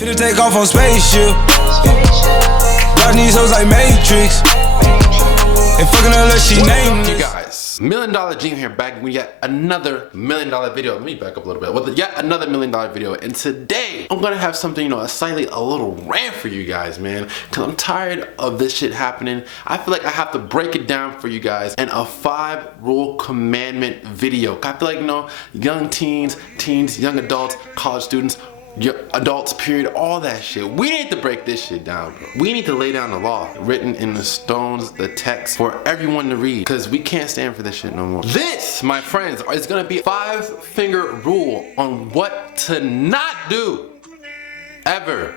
Finna take off on spaceship. Watch these hoes like Matrix. And fucking her like she named you guys. MillionDollarDream here, back with yet another $1 million video. Let me back up a little bit. With yet another $1 million video. And today, I'm gonna have something, a little rant for you guys, man. Cause I'm tired of this shit happening. I feel like I have to break it down for you guys in a 5-rule commandment video. I feel like, young teens, young adults, college students, adults, period, all that shit. We need to break this shit down, bro. We need to lay down the law written in the stones, the text for everyone to read, because we can't stand for this shit no more. This, my friends, is gonna be a 5-finger rule on what to not do ever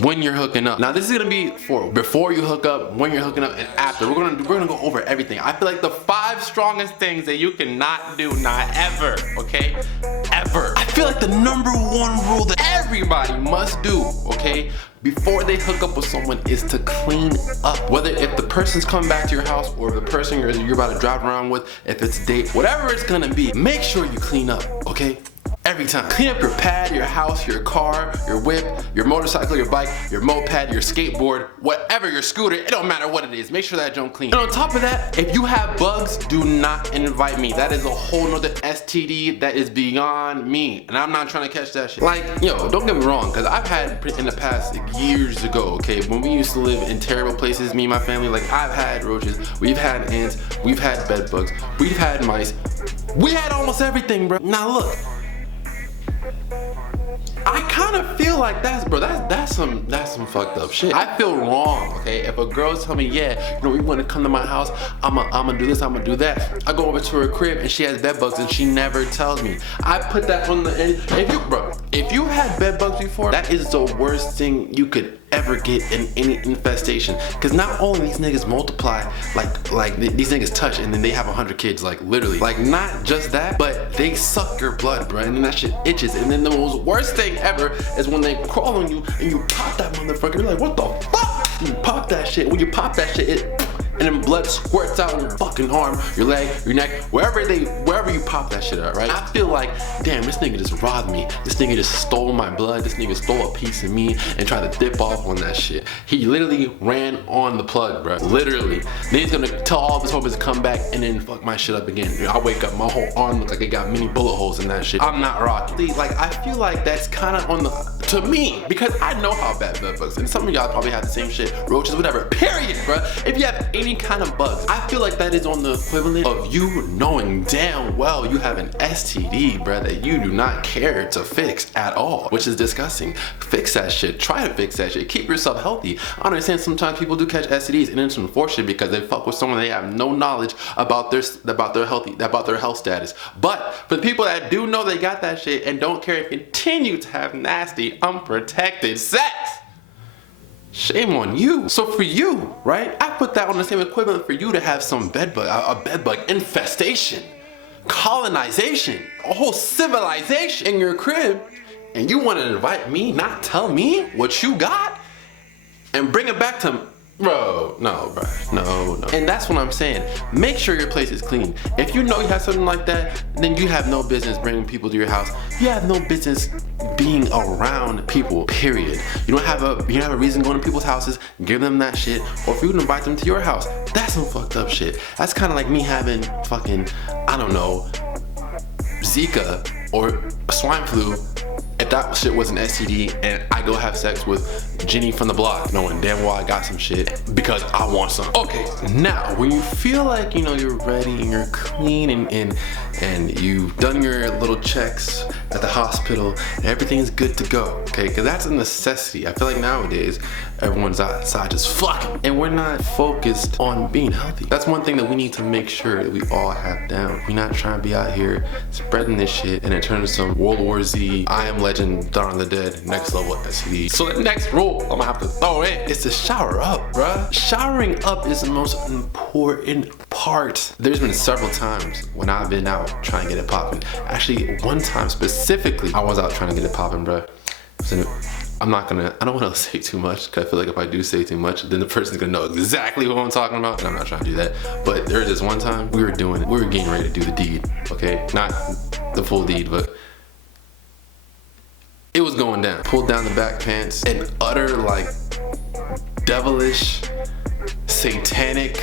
when you're hooking up. Now this is gonna be for before you hook up, when you're hooking up, and after. We're gonna go over everything. I feel like the 5 strongest things that you cannot do, not ever, okay? Ever. I feel like the #1 rule that everybody must do, okay, before they hook up with someone is to clean up. Whether if the person's coming back to your house or the person you're about to drive around with, if it's a date, whatever it's gonna be, make sure you clean up, okay? Every time. Clean up your pad, your house, your car, your whip, your motorcycle, your bike, your moped, your skateboard, whatever, your scooter, it don't matter what it is. Make sure that junk clean. And on top of that, if you have bugs, do not invite me. That is a whole nother STD that is beyond me. And I'm not trying to catch that shit. Like, don't get me wrong, because I've had in the past years ago, okay, when we used to live in terrible places, me and my family, like I've had roaches, we've had ants, we've had bed bugs, we've had mice, we had almost everything, bro. Now look, I kind of feel like that's some fucked up shit. I feel wrong, okay? If a girl's telling me, yeah, you want to come to my house, I'm gonna do this, I'm gonna do that. I go over to her crib and she has bed bugs and she never tells me. I put that on the end. If you had bed bugs before, that is the worst thing you could ever get in any infestation. Because not only these niggas multiply, like these niggas touch and then they have 100 kids, like literally. Like not just that, but they suck your blood, bro, and then that shit itches. And then the most worst thing ever is when they crawl on you and you pop that motherfucker. You're like, what the fuck? You pop that shit. When you pop that shit, and then blood squirts out on your fucking arm, your leg, your neck, wherever you pop that shit out, right? I feel like, damn, this nigga just robbed me. This nigga just stole my blood. This nigga stole a piece of me and tried to dip off on that shit. He literally ran on the plug, bro. Literally. Then he's gonna tell all of his homies to come back and then fuck my shit up again. I wake up, my whole arm looks like it got many bullet holes in that shit. I'm not rocking. Like, I feel like that's kind of on the, to me, because I know how bad bed bugs, and some of y'all probably have the same shit, roaches, whatever, period, bro. If you have any kind of bugs, I feel like that is on the equivalent of you knowing damn well you have an STD, bro, that you do not care to fix at all, which is disgusting. Fix that shit. Try to fix that shit. Keep yourself healthy. I understand sometimes people do catch STDs, and it's unfortunate because they fuck with someone they have no knowledge about their health status. But for the people that do know they got that shit and don't care and continue to have nasty, unprotected sex, shame on you. So for you, right? I put that on the same equivalent for you to have some a bed bug infestation, colonization, a whole civilization in your crib, and you want to invite me, not tell me what you got, and bring it back to, bro, no. And that's what I'm saying. Make sure your place is clean. If you know you have something like that, then you have no business bringing people to your house. You have no business being around people, period. You don't have a reason going to people's houses, give them that shit, or if you would invite them to your house, that's some fucked up shit. That's kind of like me having fucking, I don't know, Zika or swine flu. If that shit was an STD and I go have sex with Jenny from the block, knowing damn well I got some shit because I want some. Okay, now when you feel like you're ready and you're clean and you've done your little checks at the hospital and everything is good to go, okay? Because that's a necessity. I feel like nowadays everyone's outside just fucking and we're not focused on being healthy. That's one thing that we need to make sure that we all have down. We're not trying to be out here spreading this shit and it turns to some World War Z, I Am Legend, Dawn of the Dead, next level STD. So the next rule I'm gonna have to throw in is to shower up, bruh. Showering up is the most important part. There's been several times when I've been out trying to get it popping. Actually, one time specifically, I was out trying to get it popping, bruh. I don't want to say too much because I feel like if I do say too much, then the person's gonna know exactly what I'm talking about, and I'm not trying to do that. But there was this one time we were getting ready to do the deed, okay? Not the full deed, but it was going down. Pulled down the back pants and utter like devilish, satanic,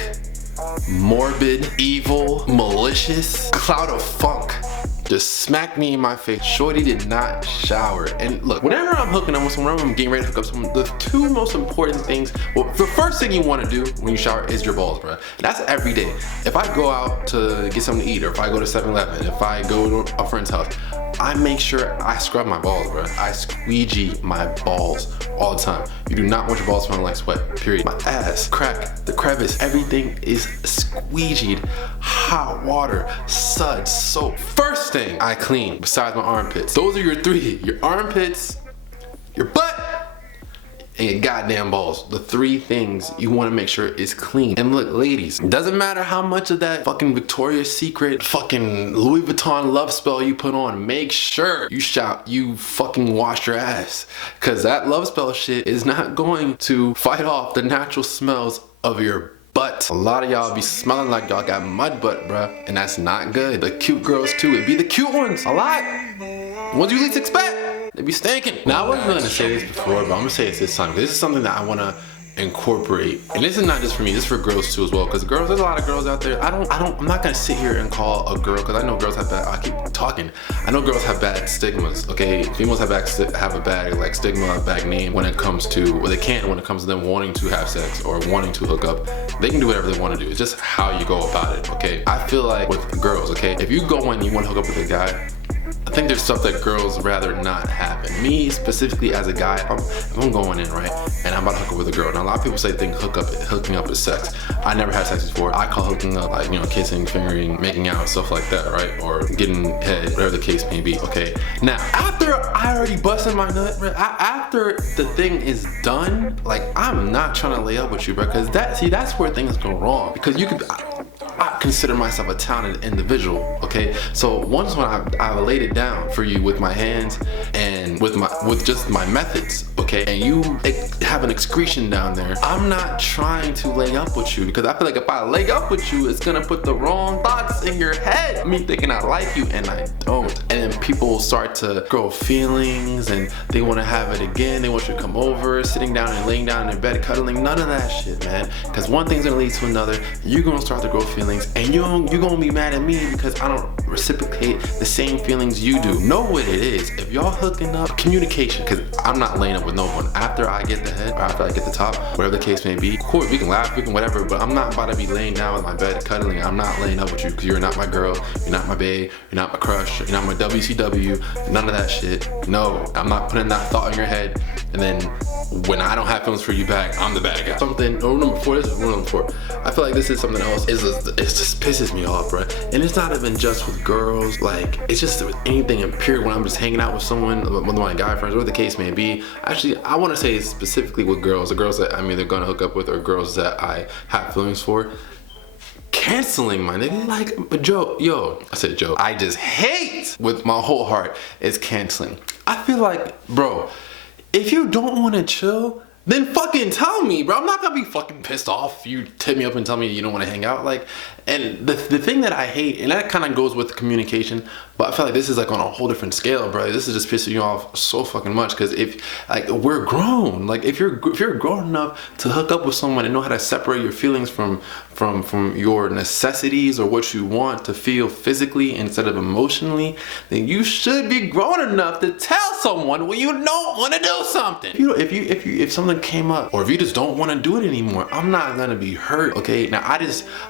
morbid, evil, malicious cloud of funk just smacked me in my face. Shorty did not shower. And look, whenever I'm hooking up with someone, whenever I'm getting ready to hook up with someone, the two most important things, well, the first thing you want to do when you shower is your balls, bro. That's every day. If I go out to get something to eat, or if I go to 7-Eleven, if I go to a friend's house, I make sure I scrub my balls, bro. I squeegee my balls all the time. You do not want your balls smelling like sweat, period. My ass, crack, the crevice, everything is squeegeed. Hot water, suds, soap. First thing I clean besides my armpits. Those are your three. Your armpits, your butt, and your goddamn balls. The three things you want to make sure is clean. And look, ladies, it doesn't matter how much of that fucking Victoria's Secret fucking Louis Vuitton love spell you put on, make sure you fucking wash your ass, because that love spell shit is not going to fight off the natural smells of your butt. A lot of y'all be smelling like y'all got mud butt, bruh, and that's not good. The cute girls too, it be the cute ones, a lot. The ones you least expect. They be stinking. Now I wasn't willing to say this before, but I'm gonna say it this time, because this is something that I wanna incorporate. And this is not just for me, this is for girls too as well. Because girls, there's a lot of girls out there. I'm not gonna sit here and call a girl, because I know girls have bad, I keep talking. I know girls have bad stigmas, okay? Females have a bad like stigma, bad name when it comes to, or they can't when it comes to them wanting to have sex or wanting to hook up. They can do whatever they want to do. It's just how you go about it, okay? I feel like with girls, okay? If you go and you want to hook up with a guy, I think there's stuff that girls rather not happen. Me specifically as a guy, if I'm going in, right, and I'm about to hook up with a girl. Now a lot of people say hooking up is sex. I never had sex before. I call hooking up like, you know, kissing, fingering, making out, stuff like that, right? Or getting head, whatever the case may be, okay? Now, after I already busted my nut, right, after the thing is done, like, I'm not trying to lay up with you, bro, because that's where things go wrong. Because you could, I consider myself a talented individual, okay? So once when I've laid it down for you with my hands and with just my methods, okay, and you have an excretion down there, I'm not trying to lay up with you, because I feel like if I lay up with you, it's gonna put the wrong thoughts in your head. Me thinking I like you and I don't. And then people start to grow feelings and they want to have it again. They want you to come over, sitting down and laying down in bed, cuddling. None of that shit, man. Because one thing's gonna lead to another. You're gonna start to grow feelings, and you're gonna be mad at me because I don't reciprocate the same feelings you do. Know what it is. If y'all hooking up, communication, because I'm not laying up with no one. After I get the head, or after I get the top, whatever the case may be, of course, we can laugh, we can whatever, but I'm not about to be laying down with my bed cuddling. I'm not laying up with you, because you're not my girl, you're not my babe, you're not my crush, you're not my WCW, none of that shit. No, I'm not putting that thought in your head, and then when I don't have feelings for you back, I'm the bad guy. Number 4, this is rule number 4. I feel like this is something else. It just pisses me off, bro. And it's not even just with girls. Like, it's just with anything in period when I'm just hanging out with someone, one of my guy friends, whatever the case may be. Actually, I want to say specifically with girls, the girls that I'm either gonna hook up with or girls that I have feelings for. Canceling, my nigga. Like, Joe, I said Joe. I just hate with my whole heart is canceling. I feel like, bro, if you don't want to chill, then fucking tell me, bro. I'm not gonna be fucking pissed off if you hit me up and tell me you don't want to hang out. Like, and the thing that I hate, and that kind of goes with communication, but I feel like this is like on a whole different scale, bro. This is just pissing you off so fucking much, because if, like, we're grown. Like, if you're grown enough to hook up with someone and know how to separate your feelings from your necessities or what you want to feel physically instead of emotionally, then you should be grown enough to tell someone when you don't want to do something. If something came up, or if you just don't want to do it anymore, I'm not gonna be hurt, okay? Now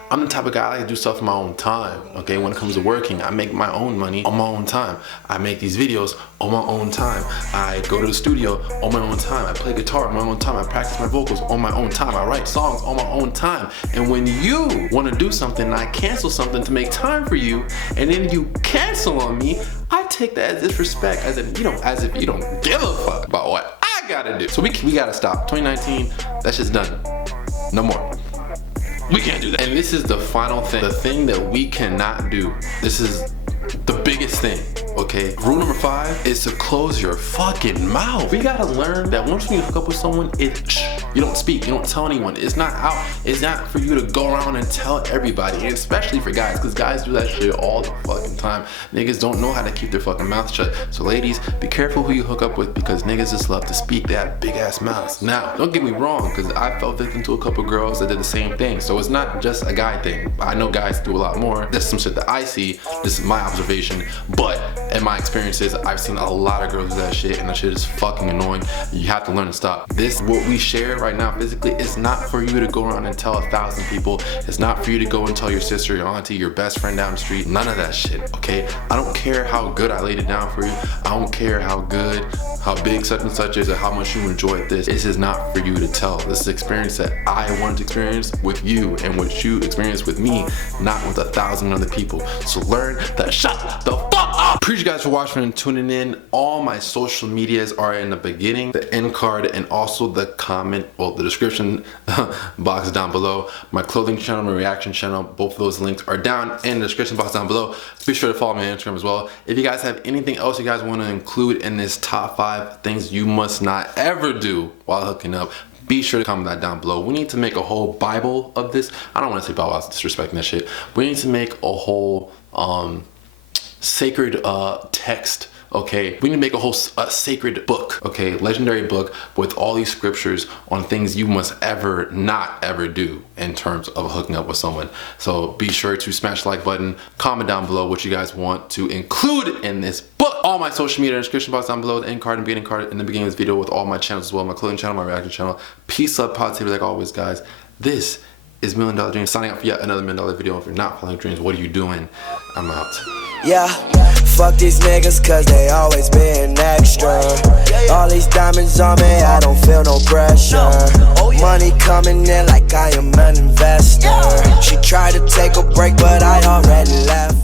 I'm the type of guy I like to do stuff on my own time, okay? When it comes to working, I make my own money on my own time. I make these videos on my own time. I go to the studio on my own time. I play guitar on my own time. I practice my vocals on my own time. I write songs on my own time. And when you want to do something and I cancel something to make time for you, and then you cancel on me, I take that as disrespect, as if you don't give a fuck about what I gotta do. So we gotta stop. 2019, that's just done. No more. We can't do that. And this is the final thing, the thing that we cannot do. This is the biggest thing. okay? Rule number 5 is to close your fucking mouth. We gotta learn that once you hook up with someone, you don't speak, you don't tell anyone. It's not out, it's not for you to go around and tell everybody, and especially for guys, because guys do that shit all the fucking time. Niggas don't know how to keep their fucking mouth shut. So ladies, be careful who you hook up with, because niggas just love to speak. They have big ass mouths. Now, don't get me wrong, because I fell victim to a couple girls that did the same thing. So it's not just a guy thing. I know guys do a lot more. There's some shit that I see, this is my observation, but in my experiences, I've seen a lot of girls do that shit, and that shit is fucking annoying. You have to learn to stop. This, what we share right now physically, is not for you to go around and tell 1,000 people. It's not for you to go and tell your sister, your auntie, your best friend down the street. None of that shit, okay? I don't care how good I laid it down for you. I don't care how good, how big such and such is, or how much you enjoyed this. This is not for you to tell. This is experience that I wanted to experience with you, and what you experienced with me, not with 1,000 other people. So learn that. Shut the fuck up! Appreciate you guys for watching and tuning in. All my social medias are in the beginning, the end card, and also the comment, well, the description box down below. My clothing channel, my reaction channel, both of those links are down in the description box down below. Be sure to follow me on Instagram as well. If you guys have anything else you guys want to include in this top 5 things you must not ever do while hooking up, be sure to comment that down below. We need to make a whole Bible of this. I don't want to say Bible, I was disrespecting that shit. We need to make a whole sacred text, okay? We need to make a whole sacred book, okay? Legendary book with all these scriptures on things you must ever not ever do in terms of hooking up with someone. So be sure to smash the like button, comment down below what you guys want to include in this book. All my social media in the description box down below, the end card and beginning card in the beginning of this video, with all my channels as well, my clothing channel, my reaction channel. Peace, love, positivity like always, guys. This is MillionDollarDream signing out for yet another $1 million video. If you're not following dreams, what are you doing? I'm out. Yeah, fuck these niggas cause they always been extra. All these diamonds on me, I don't feel no pressure. Money coming in like I am an investor. She tried to take a break but I already left.